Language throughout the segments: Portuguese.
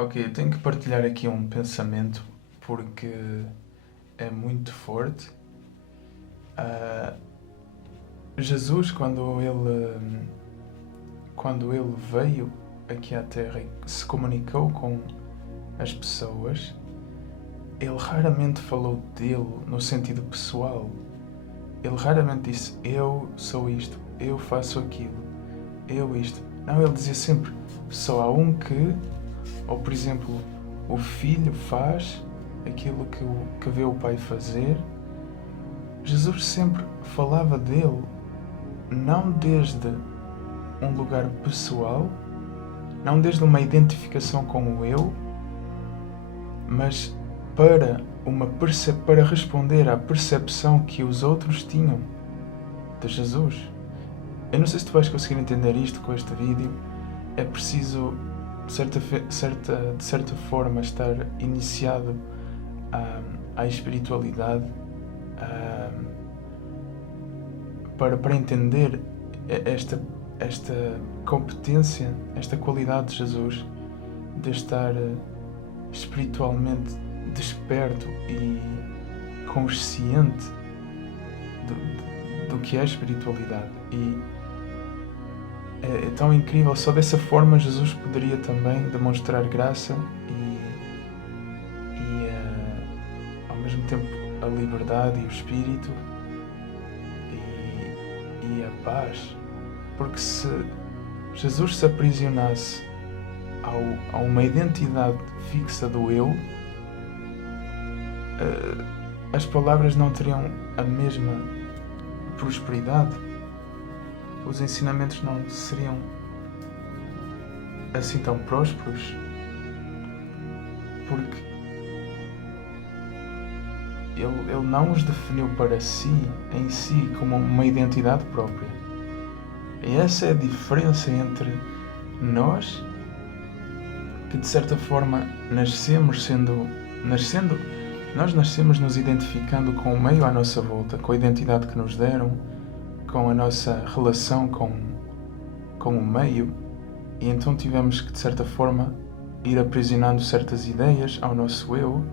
Ok, eu tenho que partilhar aqui um pensamento porque é muito forte. Ah, Jesus, quando ele veio aqui à Terra e se comunicou com as pessoas, ele raramente falou dele no sentido pessoal. Ele raramente disse: eu sou isto, eu faço aquilo, eu isto. Não, ele dizia sempre: só há um que, ou por exemplo, o filho faz aquilo que vê o pai fazer. Jesus sempre falava dele, não desde um lugar pessoal, não desde uma identificação com o eu, mas para responder à percepção que os outros tinham de Jesus. Eu não sei se tu vais conseguir entender isto com este vídeo. É preciso, de certa forma, estar iniciado à espiritualidade para entender esta competência, esta qualidade de Jesus de estar espiritualmente desperto e consciente do que é espiritualidade. E é tão incrível, só dessa forma Jesus poderia também demonstrar graça e ao mesmo tempo a liberdade e o espírito e a paz. Porque se Jesus se aprisionasse a uma identidade fixa do eu, as palavras não teriam a mesma prosperidade, os ensinamentos não seriam assim tão prósperos, porque ele não os definiu para si, em si, como uma identidade própria. E essa é a diferença entre nós, que de certa forma nós nascemos nos identificando com o meio à nossa volta, com a identidade que nos deram, com a nossa relação com o meio, e então tivemos que, de certa forma, ir aprisionando certas ideias ao nosso eu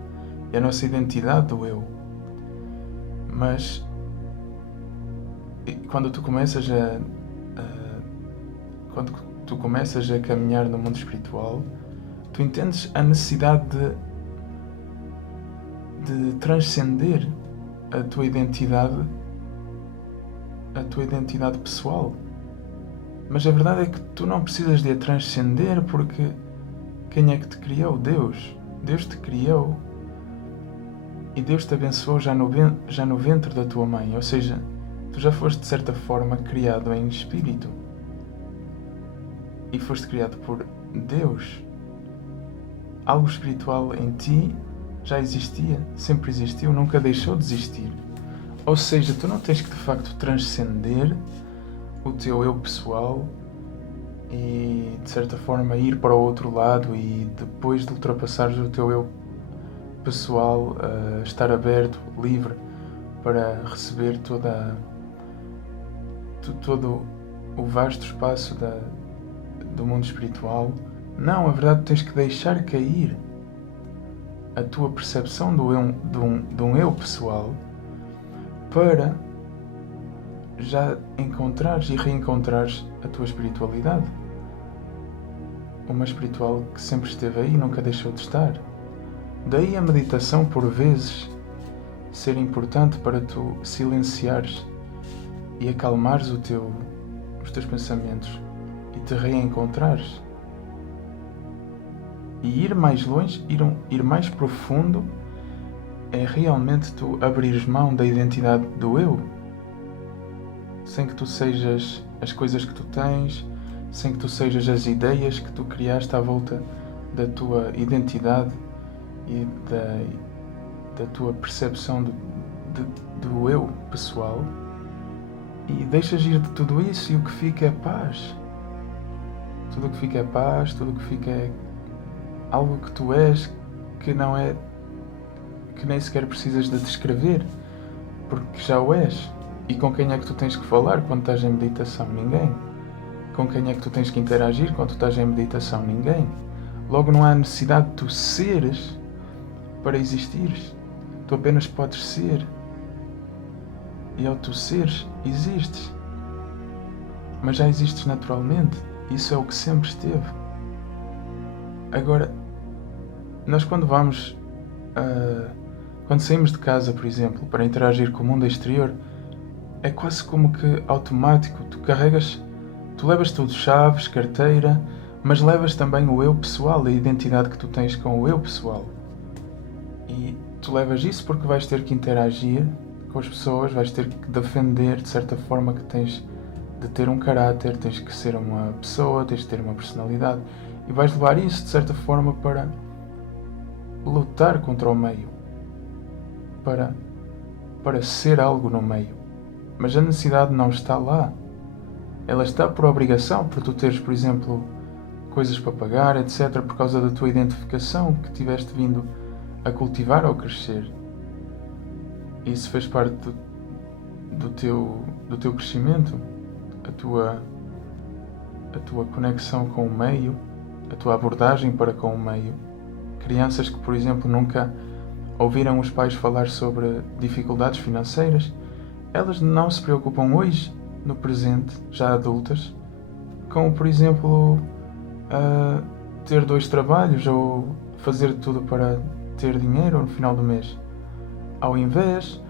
e à nossa identidade do eu. Mas quando tu começas a caminhar no mundo espiritual, tu entendes a necessidade de transcender a tua identidade pessoal. Mas a verdade é que tu não precisas de a transcender, porque quem é que te criou? Deus. Deus te criou e Deus te abençoou já no ventre da tua mãe. Ou seja, tu já foste de certa forma criado em espírito e foste criado por Deus. Algo espiritual em ti já existia, sempre existiu, nunca deixou de existir. Ou seja, tu não tens que de facto transcender o teu eu pessoal e de certa forma ir para o outro lado e depois de ultrapassares o teu eu pessoal, estar aberto, livre para receber todo o vasto espaço do mundo espiritual. Não, a verdade, tens que deixar cair a tua percepção de um eu pessoal para já encontrares e reencontrares a tua espiritualidade. Uma espiritual que sempre esteve aí e nunca deixou de estar. Daí a meditação, por vezes, ser importante para tu silenciares e acalmares os teus pensamentos e te reencontrares. E ir mais longe, ir mais profundo, é realmente tu abrires mão da identidade do eu, sem que tu sejas as coisas que tu tens, sem que tu sejas as ideias que tu criaste à volta da tua identidade e da tua percepção do eu pessoal, e deixas ir de tudo isso e o que fica é paz. Tudo o que fica é paz, tudo o que fica é algo que tu és, que não é, que nem sequer precisas de descrever, porque já o és. E com quem é que tu tens que falar quando estás em meditação? Ninguém. Com quem é que tu tens que interagir quando tu estás em meditação? Ninguém. Logo não há necessidade de tu seres para existires. Tu apenas podes ser. E ao tu seres, existes. Mas já existes naturalmente. Isso é o que sempre esteve. Agora, nós quando saímos de casa, por exemplo, para interagir com o mundo exterior, é quase como que automático. Tu levas tudo, chaves, carteira, mas levas também o eu pessoal, a identidade que tu tens com o eu pessoal. E tu levas isso porque vais ter que interagir com as pessoas, vais ter que defender de certa forma que tens de ter um caráter, tens que ser uma pessoa, tens de ter uma personalidade, e vais levar isso de certa forma para lutar contra o meio, para ser algo no meio. Mas a necessidade não está lá. Ela está por obrigação, por tu teres, por exemplo, coisas para pagar, etc., por causa da tua identificação que tiveste vindo a cultivar ao crescer. Isso fez parte do teu crescimento, a tua conexão com o meio, a tua abordagem para com o meio. Crianças que, por exemplo, nunca ouviram os pais falar sobre dificuldades financeiras, elas não se preocupam hoje, no presente, já adultas, com, por exemplo, ter 2 trabalhos ou fazer tudo para ter dinheiro no final do mês. Ao invés,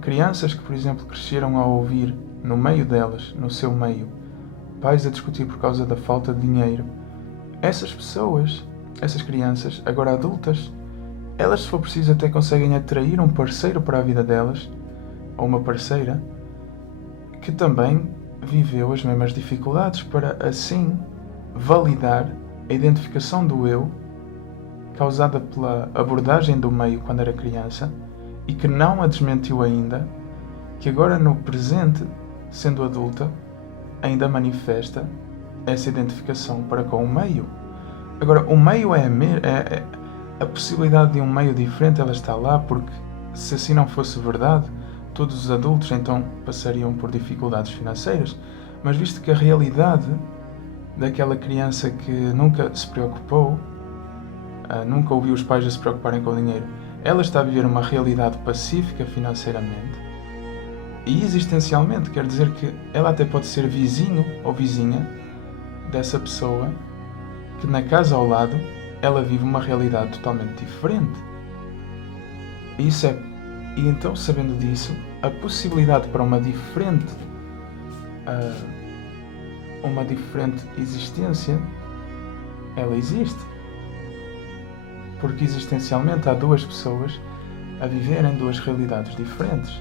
crianças que, por exemplo, cresceram a ouvir no meio delas, no seu meio, pais a discutir por causa da falta de dinheiro, essas pessoas, essas crianças, agora adultas, elas, se for preciso, até conseguem atrair um parceiro para a vida delas, ou uma parceira, que também viveu as mesmas dificuldades, para assim validar a identificação do eu causada pela abordagem do meio quando era criança e que não a desmentiu ainda, que agora no presente, sendo adulta, ainda manifesta essa identificação para com o meio. Agora, o meio é a possibilidade de um meio diferente, ela está lá, porque se assim não fosse verdade, todos os adultos então passariam por dificuldades financeiras. Mas visto que a realidade daquela criança que nunca se preocupou, nunca ouviu os pais a se preocuparem com o dinheiro, ela está a viver uma realidade pacífica financeiramente e existencialmente, quer dizer que ela até pode ser vizinho ou vizinha dessa pessoa que na casa ao lado ela vive uma realidade totalmente diferente. E então, sabendo disso, a possibilidade para uma diferente existência, ela existe. Porque existencialmente há 2 pessoas a viverem 2 realidades diferentes.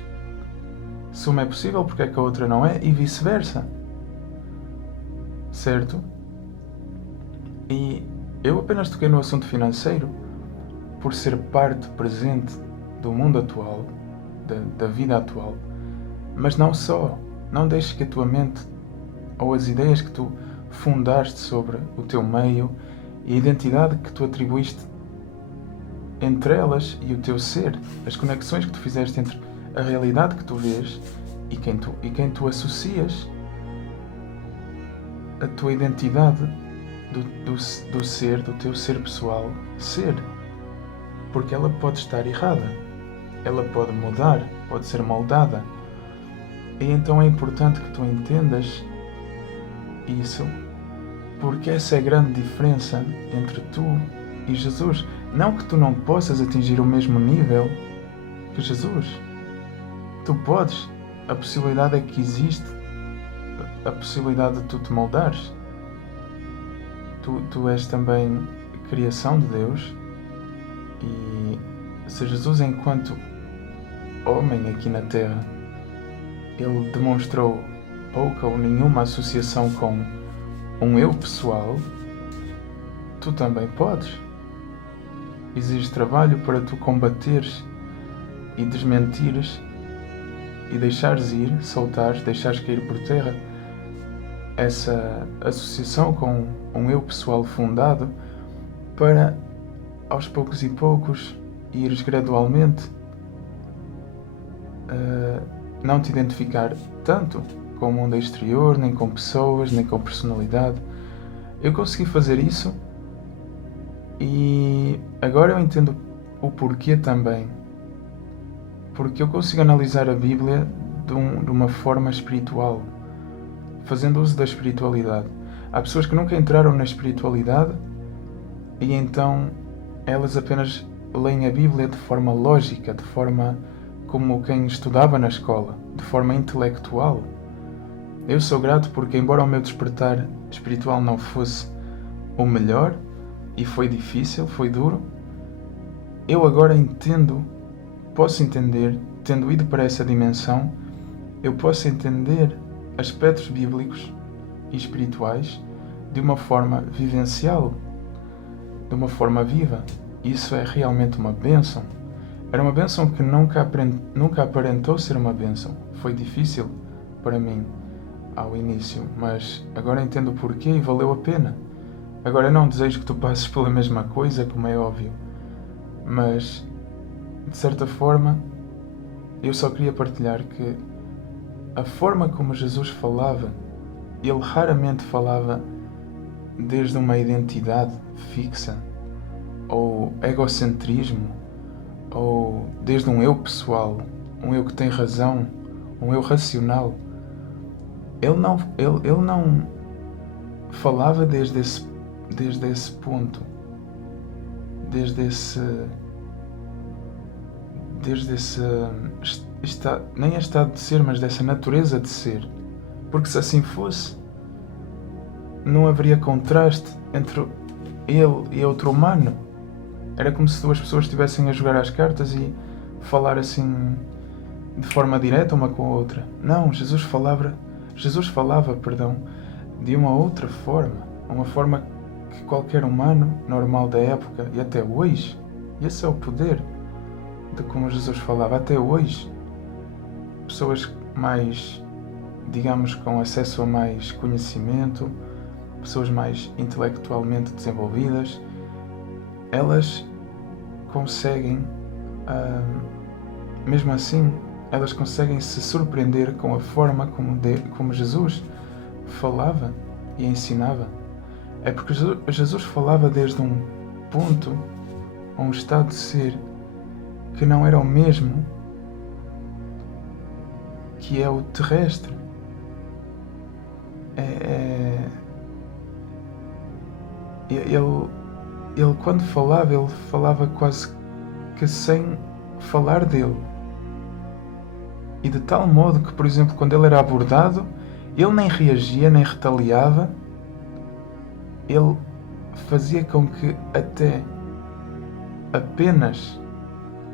Se uma é possível, porque é que a outra não é? E vice-versa. Certo? E eu apenas toquei no assunto financeiro por ser parte presente do mundo atual, da vida atual. Mas não só. Não deixes que a tua mente ou as ideias que tu fundaste sobre o teu meio e a identidade que tu atribuíste entre elas e o teu ser, as conexões que tu fizeste entre a realidade que tu vês e quem tu associas, a tua identidade do ser, do teu ser pessoal, ser. Porque ela pode estar errada, ela pode mudar, pode ser moldada. E então é importante que tu entendas isso, porque essa é a grande diferença entre tu e Jesus. Não que tu não possas atingir o mesmo nível que Jesus. Tu podes. A possibilidade é que existe a possibilidade de tu te moldares. Tu és também criação de Deus, e se Jesus, enquanto homem aqui na Terra, ele demonstrou pouca ou nenhuma associação com um eu pessoal, tu também podes. Exige trabalho para tu combateres e desmentires e deixares ir, soltares, deixares cair por terra essa associação com um eu pessoal fundado, para aos poucos e poucos ires gradualmente não te identificar tanto com o mundo exterior, nem com pessoas, nem com personalidade. Eu consegui fazer isso E agora eu entendo o porquê também. Porque eu consigo analisar a Bíblia de uma forma espiritual, fazendo uso da espiritualidade. Há pessoas que nunca entraram na espiritualidade e então elas apenas leem a Bíblia de forma lógica, de forma como quem estudava na escola, de forma intelectual. Eu sou grato porque, embora o meu despertar espiritual não fosse o melhor, e foi difícil, foi duro, eu agora posso entender, tendo ido para essa dimensão, eu posso entender aspectos bíblicos e espirituais de uma forma vivencial, de uma forma viva. Isso é realmente uma bênção. Era uma bênção que nunca aparentou ser uma bênção. Foi difícil para mim ao início, mas agora entendo o porquê e valeu a pena. Agora eu não desejo que tu passes pela mesma coisa, como é óbvio, mas de certa forma eu só queria partilhar que a forma como Jesus falava, ele raramente falava desde uma identidade fixa, ou egocentrismo, ou desde um eu pessoal, um eu que tem razão, um eu racional. Ele não falava desde esse ponto, desde esse nem é estado de ser, mas dessa natureza de ser. Porque se assim fosse, não haveria contraste entre ele e outro humano. Era como se duas pessoas estivessem a jogar às cartas e falar assim de forma direta uma com a outra. Não, Jesus falava, de uma outra forma, uma forma que qualquer humano normal da época e até hoje, esse é o poder de como Jesus falava até hoje. Pessoas mais, digamos, com acesso a mais conhecimento, pessoas mais intelectualmente desenvolvidas, elas conseguem, mesmo assim, elas conseguem se surpreender com a forma como Jesus falava e ensinava. É porque Jesus falava desde um ponto, um estado de ser que não era o mesmo que é o terrestre. Ele quando falava, ele falava quase que sem falar dele. E de tal modo que, por exemplo, quando ele era abordado, ele nem reagia, nem retaliava. Ele fazia com que até apenas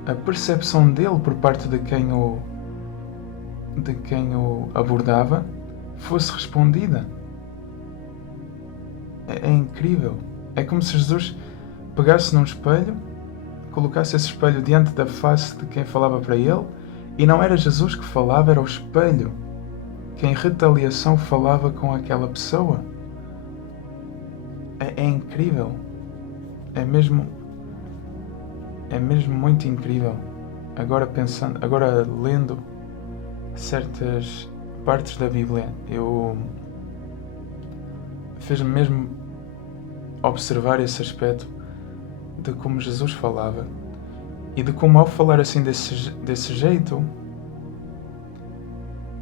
a percepção dele por parte de quem o abordava fosse respondida. É incrível. É como se Jesus pegasse num espelho, colocasse esse espelho diante da face de quem falava para ele, e não era Jesus que falava, era o espelho que em retaliação falava com aquela pessoa. É incrível. É mesmo muito incrível. Agora lendo certas partes da Bíblia, fez-me mesmo observar esse aspecto de como Jesus falava e de como, ao falar assim desse jeito,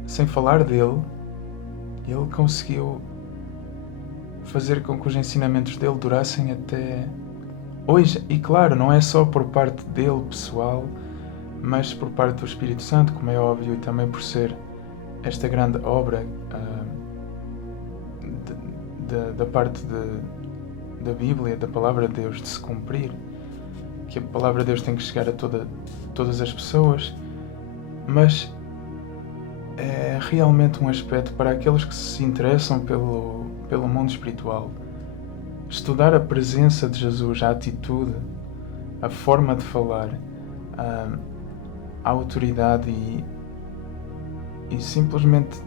sem falar dele, ele conseguiu fazer com que os ensinamentos dele durassem até hoje. E claro, não é só por parte dele, pessoal, mas por parte do Espírito Santo, como é óbvio, e também por ser esta grande obra da parte da Bíblia, da Palavra de Deus, de se cumprir, que a Palavra de Deus tem que chegar a todas as pessoas, mas é realmente um aspecto para aqueles que se interessam pelo mundo espiritual. Estudar a presença de Jesus, a atitude, a forma de falar, a autoridade e simplesmente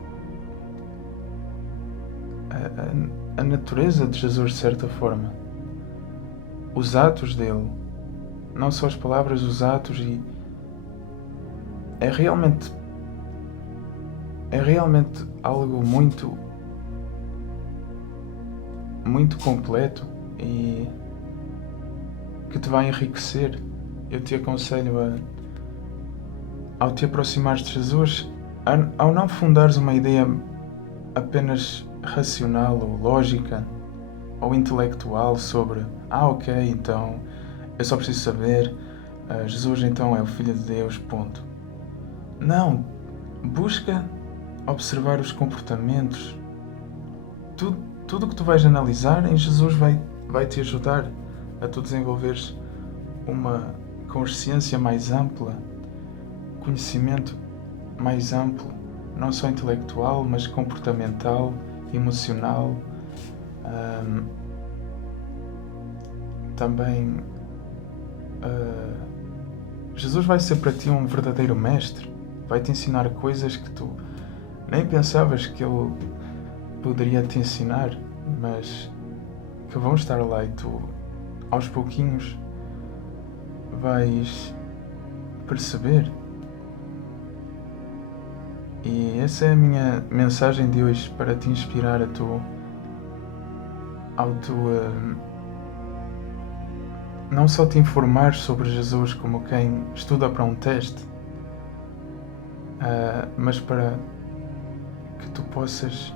a natureza de Jesus, de certa forma. Os atos dele, não só as palavras, os atos, e é realmente algo muito completo, e que te vai enriquecer. Eu te aconselho ao te aproximares de Jesus, ao não fundares uma ideia apenas racional ou lógica ou intelectual sobre ok, então eu só preciso saber, Jesus então é o Filho de Deus, ponto. Não, busca observar os comportamentos. Tudo que tu vais analisar em Jesus vai te ajudar a tu desenvolveres uma consciência mais ampla, conhecimento mais amplo, não só intelectual, mas comportamental, emocional. Também Jesus vai ser para ti um verdadeiro mestre, vai te ensinar coisas que tu nem pensavas que Ele poderia te ensinar, mas que vão estar lá e tu, aos pouquinhos, vais perceber. E essa é a minha mensagem de hoje, para te inspirar ao tu não só te informar sobre Jesus como quem estuda para um teste, mas para que tu possas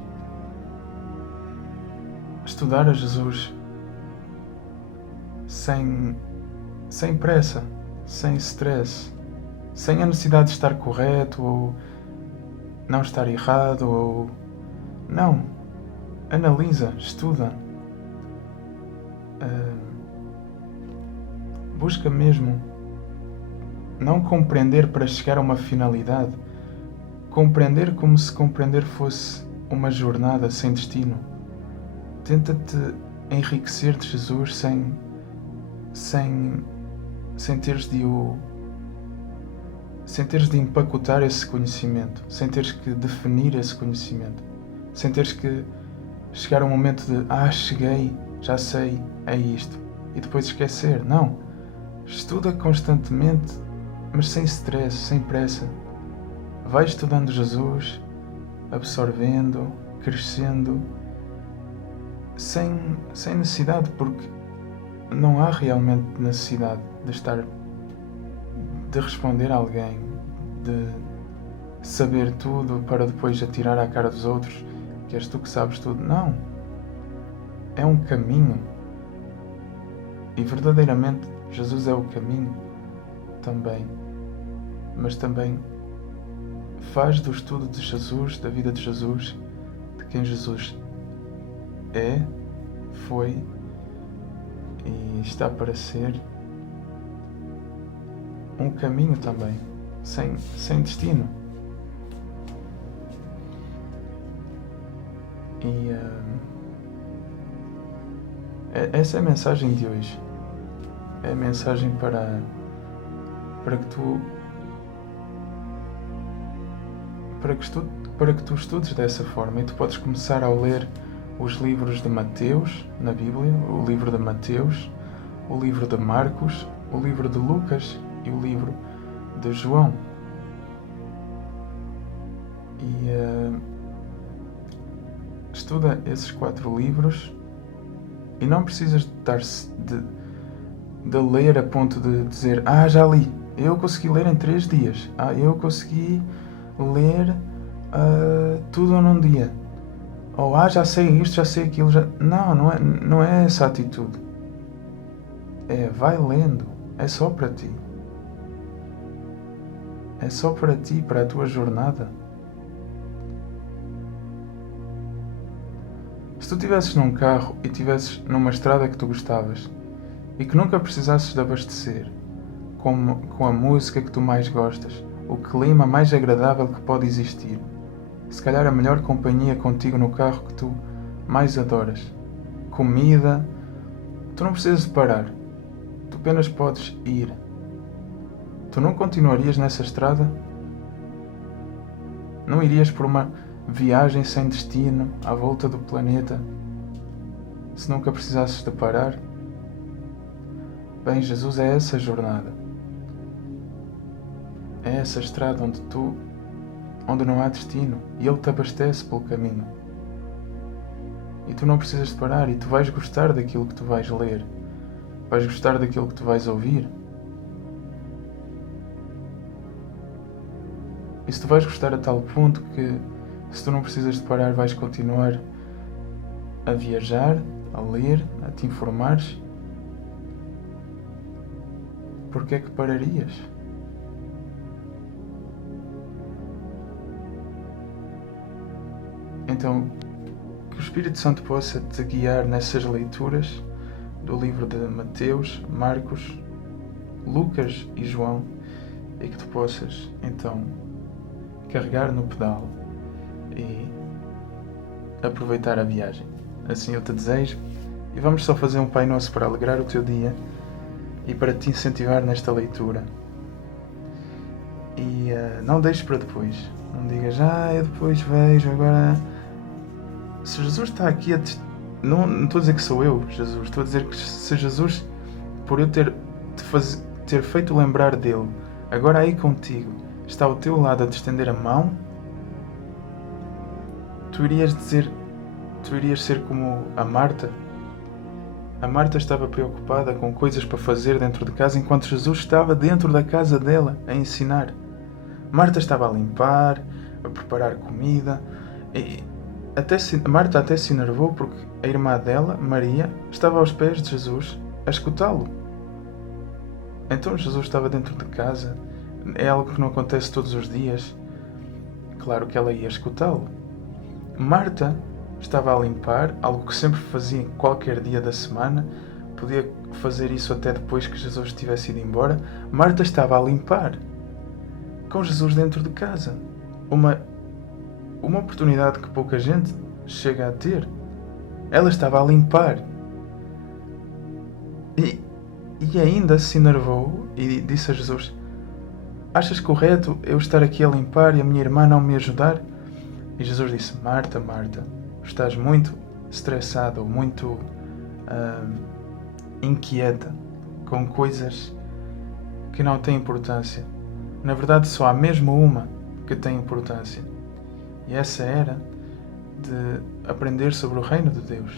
estudar a Jesus sem pressa, sem stress, sem a necessidade de estar correto ou não estar errado ou... Não. Analisa, estuda. Busca mesmo não compreender para chegar a uma finalidade. Compreender como se compreender fosse uma jornada sem destino. Tenta-te enriquecer de Jesus sem teres de empacotar esse conhecimento, sem teres que definir esse conhecimento, sem teres que chegar a um momento de cheguei, já sei, é isto, e depois esquecer. Não. Estuda constantemente, mas sem stress, sem pressa. Vai estudando Jesus, absorvendo, crescendo, sem necessidade, porque não há realmente necessidade de responder a alguém, de saber tudo para depois atirar à cara dos outros que és tu que sabes tudo. Não. É um caminho. E verdadeiramente Jesus é o caminho também. Mas também faz do estudo de Jesus, da vida de Jesus, de quem Jesus é, foi e está para ser, um caminho também, sem destino. E essa é a mensagem de hoje. É a mensagem para que tu estudes dessa forma. E tu podes começar a ler os livros de Mateus na Bíblia, o livro de Mateus, o livro de Marcos, o livro de Lucas e o livro de João. E estuda esses 4 livros e não precisas de ler a ponto de dizer já li, eu consegui ler em 3 dias, eu consegui ler tudo num dia, ou já sei isto, já sei aquilo, já... Não é essa atitude. Vai lendo, é só para ti. É só para ti, para a tua jornada. Se tu estivesses num carro e estivesses numa estrada que tu gostavas e que nunca precisasses de abastecer, com a música que tu mais gostas, o clima mais agradável que pode existir, se calhar a melhor companhia contigo no carro que tu mais adoras, comida, tu não precisas de parar, tu apenas podes ir. Tu não continuarias nessa estrada? Não irias por uma viagem sem destino à volta do planeta se nunca precisasses de parar? Bem, Jesus é essa jornada. É essa estrada onde não há destino e Ele te abastece pelo caminho. E tu não precisas de parar e tu vais gostar daquilo que tu vais ler. Vais gostar daquilo que tu vais ouvir. E se tu vais gostar a tal ponto que, se tu não precisas de parar, vais continuar a viajar, a ler, a te informares, porque é que pararias? Então, que o Espírito Santo possa te guiar nessas leituras do livro de Mateus, Marcos, Lucas e João, e que tu possas, então, carregar no pedal e aproveitar a viagem. Assim eu te desejo, e vamos só fazer um Pai Nosso para alegrar o teu dia e para te incentivar nesta leitura. E não deixes para depois. Não digas, eu depois vejo, agora... Se Jesus está aqui não estou a dizer que sou eu, Jesus. Estou a dizer que se Jesus, por eu ter feito lembrar dele, agora aí contigo, está ao teu lado a te estender a mão, tu irias ser como a Marta. A Marta estava preocupada com coisas para fazer dentro de casa, enquanto Jesus estava dentro da casa dela a ensinar. Marta estava a limpar, a preparar comida, e Marta até se enervou porque a irmã dela, Maria, estava aos pés de Jesus a escutá-lo. Então Jesus estava dentro de casa. É algo que não acontece todos os dias. Claro que ela ia escutá-lo. Marta estava a limpar, algo que sempre fazia em qualquer dia da semana. Podia fazer isso até depois que Jesus tivesse ido embora. Marta estava a limpar, com Jesus dentro de casa. Uma oportunidade que pouca gente chega a ter. Ela estava a limpar. E ainda se enervou e disse a Jesus: achas correto eu estar aqui a limpar e a minha irmã não me ajudar? E Jesus disse: Marta, Marta, estás muito estressada ou muito inquieta com coisas que não têm importância. Na verdade, só há mesmo uma que tem importância. E essa era de aprender sobre o reino de Deus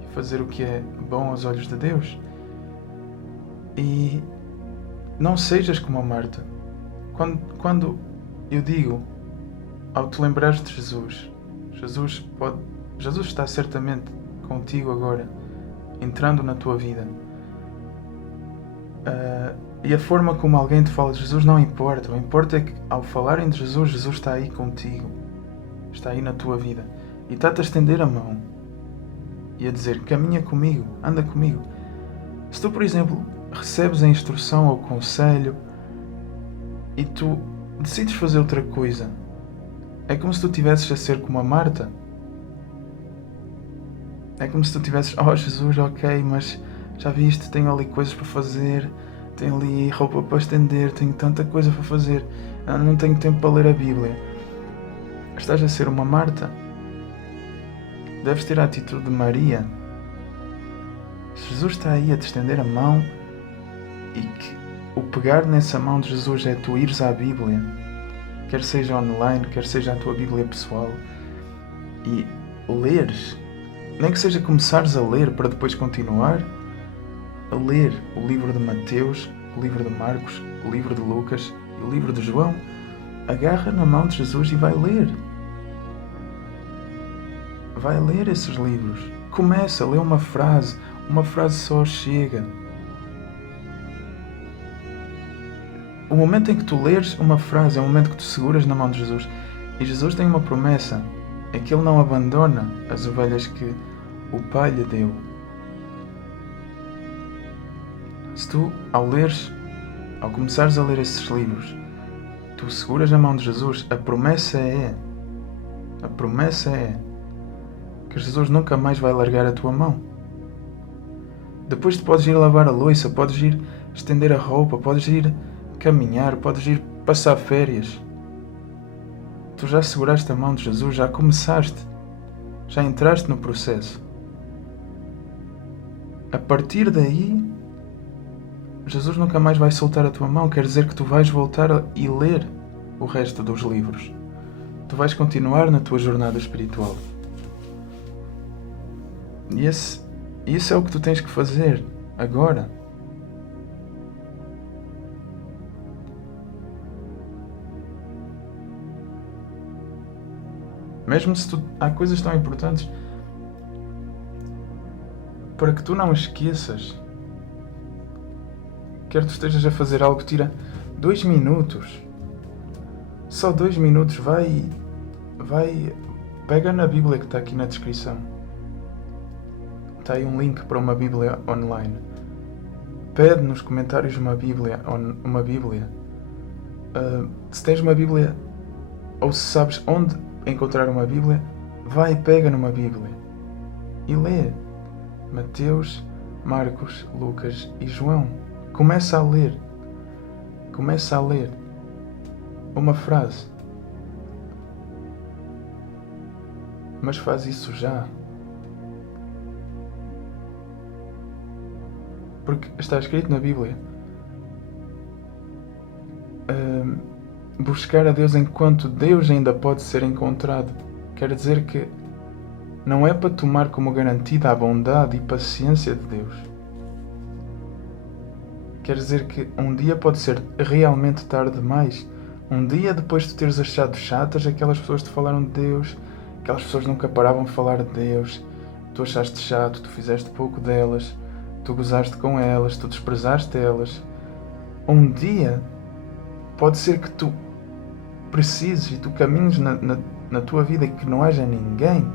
e fazer o que é bom aos olhos de Deus. E não sejas como a Marta. Quando eu digo, ao te lembrares de Jesus, Jesus está certamente contigo agora, entrando na tua vida. E a forma como alguém te fala de Jesus não importa. O que importa é que, ao falarem de Jesus, Jesus está aí contigo. Está aí na tua vida. E está-te a estender a mão. E a dizer, caminha comigo, anda comigo. Se tu, por exemplo, recebes a instrução ou o conselho e tu decides fazer outra coisa, é como se tu tivesses a ser como a Marta. É como se tu tivesses, Jesus, ok, mas já viste, tenho ali coisas para fazer, tenho ali roupa para estender, tenho tanta coisa para fazer, não tenho tempo para ler a Bíblia. Estás a ser uma Marta. Deves ter a atitude de Maria. Se Jesus está aí a te estender a mão e que o pegar nessa mão de Jesus é tu ires à Bíblia, quer seja online, quer seja a tua Bíblia pessoal, e leres, nem que seja começares a ler para depois continuar a ler o livro de Mateus, o livro de Marcos, o livro de Lucas e o livro de João, agarra na mão de Jesus e vai ler. Vai ler esses livros. Começa a ler uma frase só chega. O momento em que tu leres uma frase é o momento que tu seguras na mão de Jesus. E Jesus tem uma promessa, é que Ele não abandona as ovelhas que o Pai lhe deu. Se tu, ao começares a ler esses livros, tu seguras a mão de Jesus, a promessa é que Jesus nunca mais vai largar a tua mão. Depois tu podes ir lavar a louça, podes ir estender a roupa, podes ir caminhar, podes ir passar férias. Tu já seguraste a mão de Jesus, já começaste, já entraste no processo. A partir daí, Jesus nunca mais vai soltar a tua mão, quer dizer que tu vais voltar e ler o resto dos livros. Tu vais continuar na tua jornada espiritual. E isso é o que tu tens que fazer. agora. Mesmo se há coisas tão importantes, para que tu não esqueças, quer tu estejas a fazer algo que tira 2 minutos, só 2 minutos, vai, pega na Bíblia que está aqui na descrição. Está aí um link para uma Bíblia online. Pede nos comentários uma Bíblia. Se tens uma Bíblia, ou se sabes onde encontrar uma Bíblia, vai e pega numa Bíblia e lê Mateus, Marcos, Lucas e João. Começa a ler uma frase, mas faz isso já, porque está escrito na Bíblia, buscar a Deus enquanto Deus ainda pode ser encontrado. Quer dizer que não é para tomar como garantida a bondade e paciência de Deus. Quer dizer que um dia pode ser realmente tarde demais. Um dia depois de teres achado chatas aquelas pessoas que te falaram de Deus, aquelas pessoas nunca paravam de falar de Deus, tu achaste chato, tu fizeste pouco delas, tu gozaste com elas, tu desprezaste elas. Um dia pode ser que tu precises e tu caminhes na tua vida e que não haja ninguém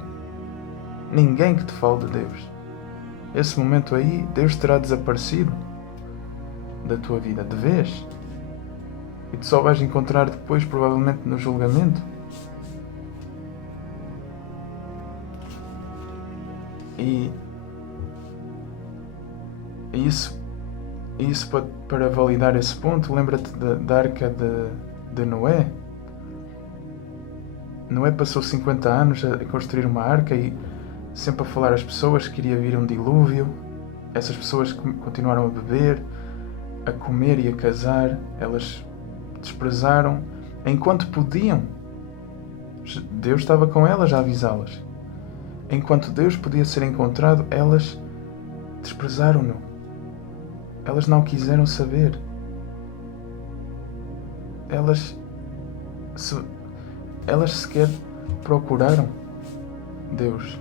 que te fale de Deus. Esse momento aí, Deus terá desaparecido da tua vida de vez, e tu só vais encontrar depois, provavelmente, no julgamento. E isso para validar esse ponto, lembra-te da arca de Noé. Noé passou 50 anos a construir uma arca e sempre a falar às pessoas que iria vir um dilúvio. Essas pessoas continuaram a beber, a comer e a casar. Elas desprezaram enquanto podiam. Deus estava com elas a avisá-las. Enquanto Deus podia ser encontrado, elas desprezaram-no. Elas não quiseram saber. Elas sequer procuraram Deus.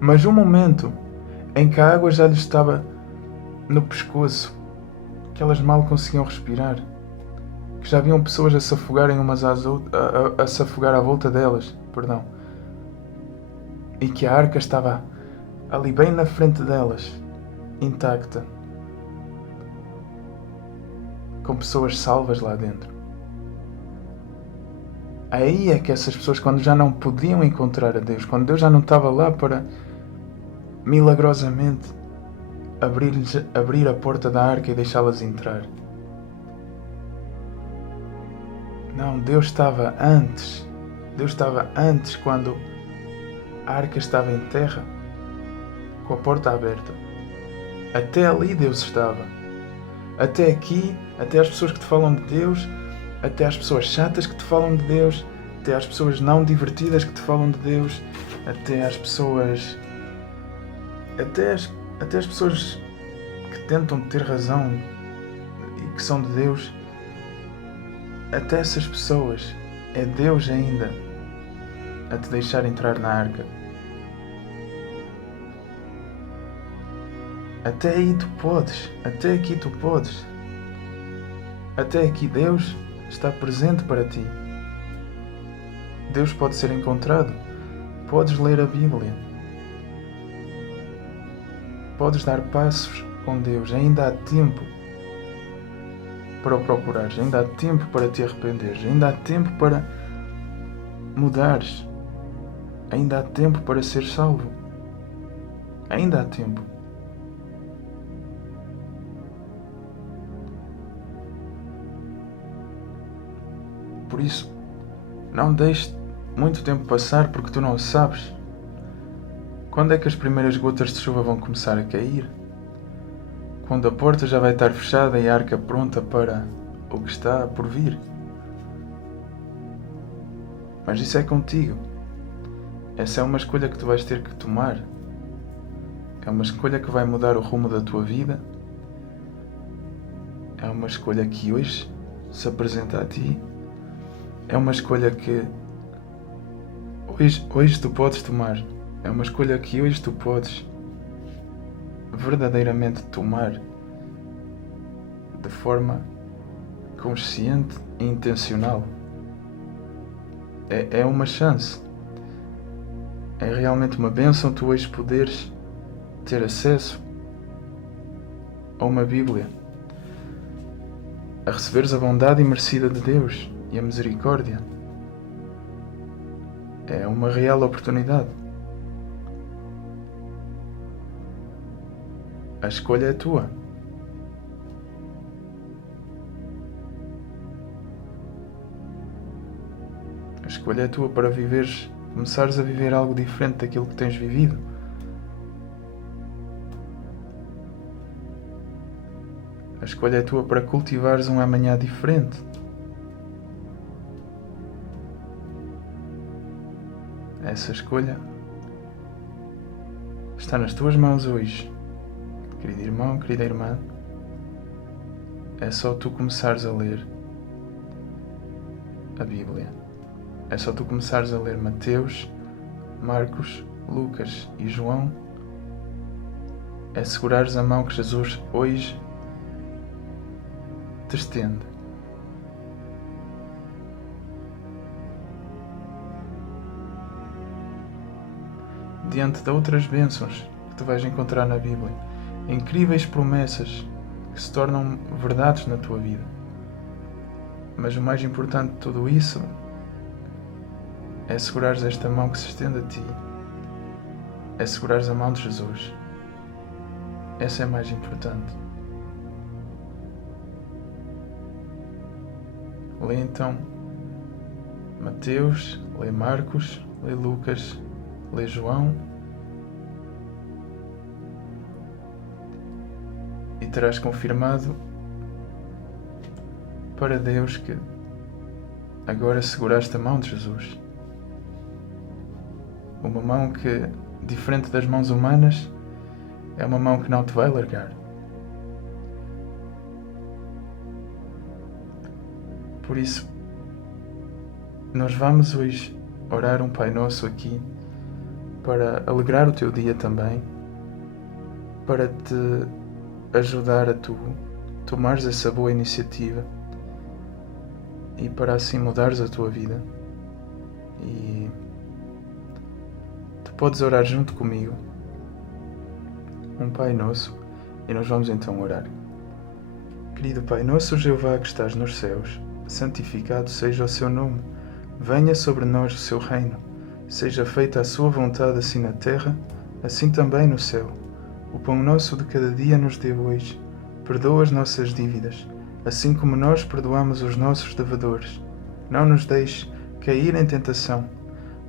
Mas um momento em que a água já lhes estava no pescoço, que elas mal conseguiam respirar, que já haviam pessoas a se afogarem umas às outras, a se afogar à volta delas, e que a arca estava ali bem na frente delas, intacta, com pessoas salvas lá dentro. Aí é que essas pessoas, quando já não podiam encontrar a Deus, quando Deus já não estava lá para milagrosamente abrir a porta da arca e deixá-las entrar. Não, Deus estava antes. Deus estava antes, quando a arca estava em terra, com a porta aberta. Até ali Deus estava. Até aqui, até as pessoas que te falam de Deus, até as pessoas chatas que te falam de Deus, até as pessoas não divertidas que te falam de Deus, até as pessoas que tentam ter razão e que são de Deus, até essas pessoas é Deus ainda a te deixar entrar na arca. Até aí tu podes, até aqui tu podes. Até aqui Deus está presente para ti. Deus pode ser encontrado. Podes ler a Bíblia. Podes dar passos com Deus. Ainda há tempo para o procurares. Ainda há tempo para te arrependeres. Ainda há tempo para mudares. Ainda há tempo para ser salvo. Ainda há tempo. Por isso, não deixes muito tempo passar, porque tu não sabes quando é que as primeiras gotas de chuva vão começar a cair. Quando a porta já vai estar fechada e a arca pronta para o que está por vir. Mas isso é contigo. Essa é uma escolha que tu vais ter que tomar. É É uma escolha que vai mudar o rumo da tua vida. É uma escolha que hoje se apresenta a ti. É uma escolha que hoje tu podes tomar. É uma escolha que hoje tu podes verdadeiramente tomar de forma consciente e intencional. É uma chance. É realmente uma bênção tu hoje poderes ter acesso a uma Bíblia, a receberes a bondade imerecida de Deus e a misericórdia. É uma real oportunidade. A escolha é tua. A escolha é tua para começares a viver algo diferente daquilo que tens vivido. A escolha é tua para cultivares um amanhã diferente. Essa escolha está nas tuas mãos hoje, querido irmão, querida irmã. É só tu começares a ler a Bíblia. É só tu começares a ler Mateus, Marcos, Lucas e João. É segurares a mão que Jesus hoje te estende. Diante de outras bênçãos que tu vais encontrar na Bíblia, incríveis promessas que se tornam verdades na tua vida. Mas o mais importante de tudo isso é segurares esta mão que se estende a ti. É segurares a mão de Jesus. Essa é a mais importante. Lê então Mateus, lê Marcos, lê Lucas, lê João e terás confirmado para Deus que agora seguraste a mão de Jesus. Uma mão que, diferente das mãos humanas, é uma mão que não te vai largar. Por isso, nós vamos hoje orar um Pai Nosso aqui para alegrar o teu dia também, para te ajudar a tu tomares essa boa iniciativa e para assim mudares a tua vida. E tu podes orar junto comigo um Pai Nosso e nós vamos então orar. Querido Pai Nosso Jeová que estás nos céus, santificado seja o seu nome. Venha sobre nós o seu reino. Seja feita a sua vontade assim na terra, assim também no céu. O pão nosso de cada dia nos dê hoje. Perdoa as nossas dívidas, assim como nós perdoamos os nossos devedores. Não nos deixes cair em tentação,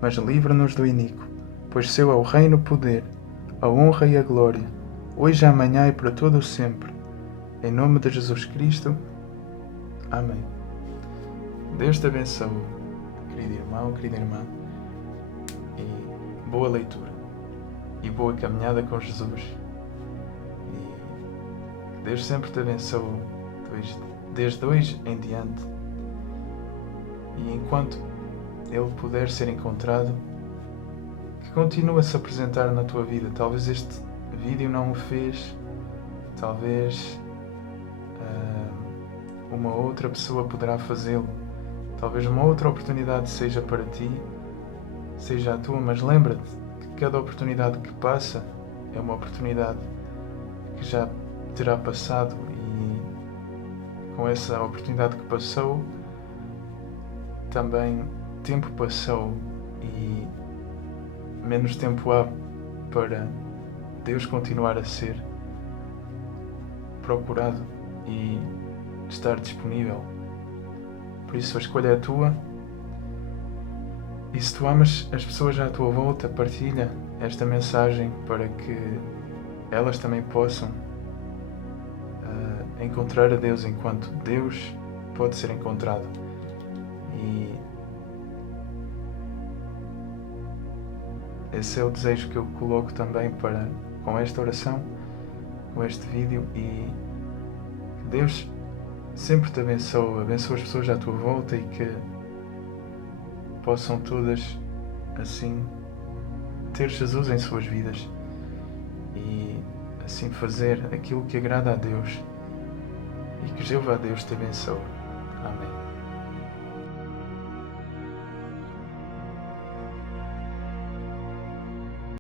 mas livra-nos do iníquo, pois seu é o reino, o poder, a honra e a glória, hoje, amanhã e para todo o sempre. Em nome de Jesus Cristo. Amém. Deus te abençoe, querido irmão, querida irmã, e boa leitura, e boa caminhada com Jesus. E que Deus sempre te abençoe, desde hoje em diante, e enquanto Ele puder ser encontrado, que continue a se apresentar na tua vida. Talvez este vídeo não o fez, talvez uma outra pessoa poderá fazê-lo. Talvez uma outra oportunidade seja para ti, seja a tua, mas lembra-te que cada oportunidade que passa é uma oportunidade que já terá passado, e com essa oportunidade que passou, também tempo passou e menos tempo há para Deus continuar a ser procurado e estar disponível. Por isso a escolha é tua, e se tu amas as pessoas à tua volta, partilha esta mensagem para que elas também possam encontrar a Deus enquanto Deus pode ser encontrado. E esse é o desejo que eu coloco também para com esta oração, com este vídeo, e que Deus sempre te abençoe as pessoas à tua volta e que possam todas assim ter Jesus em suas vidas e assim fazer aquilo que agrada a Deus, e que Jeová Deus te abençoe.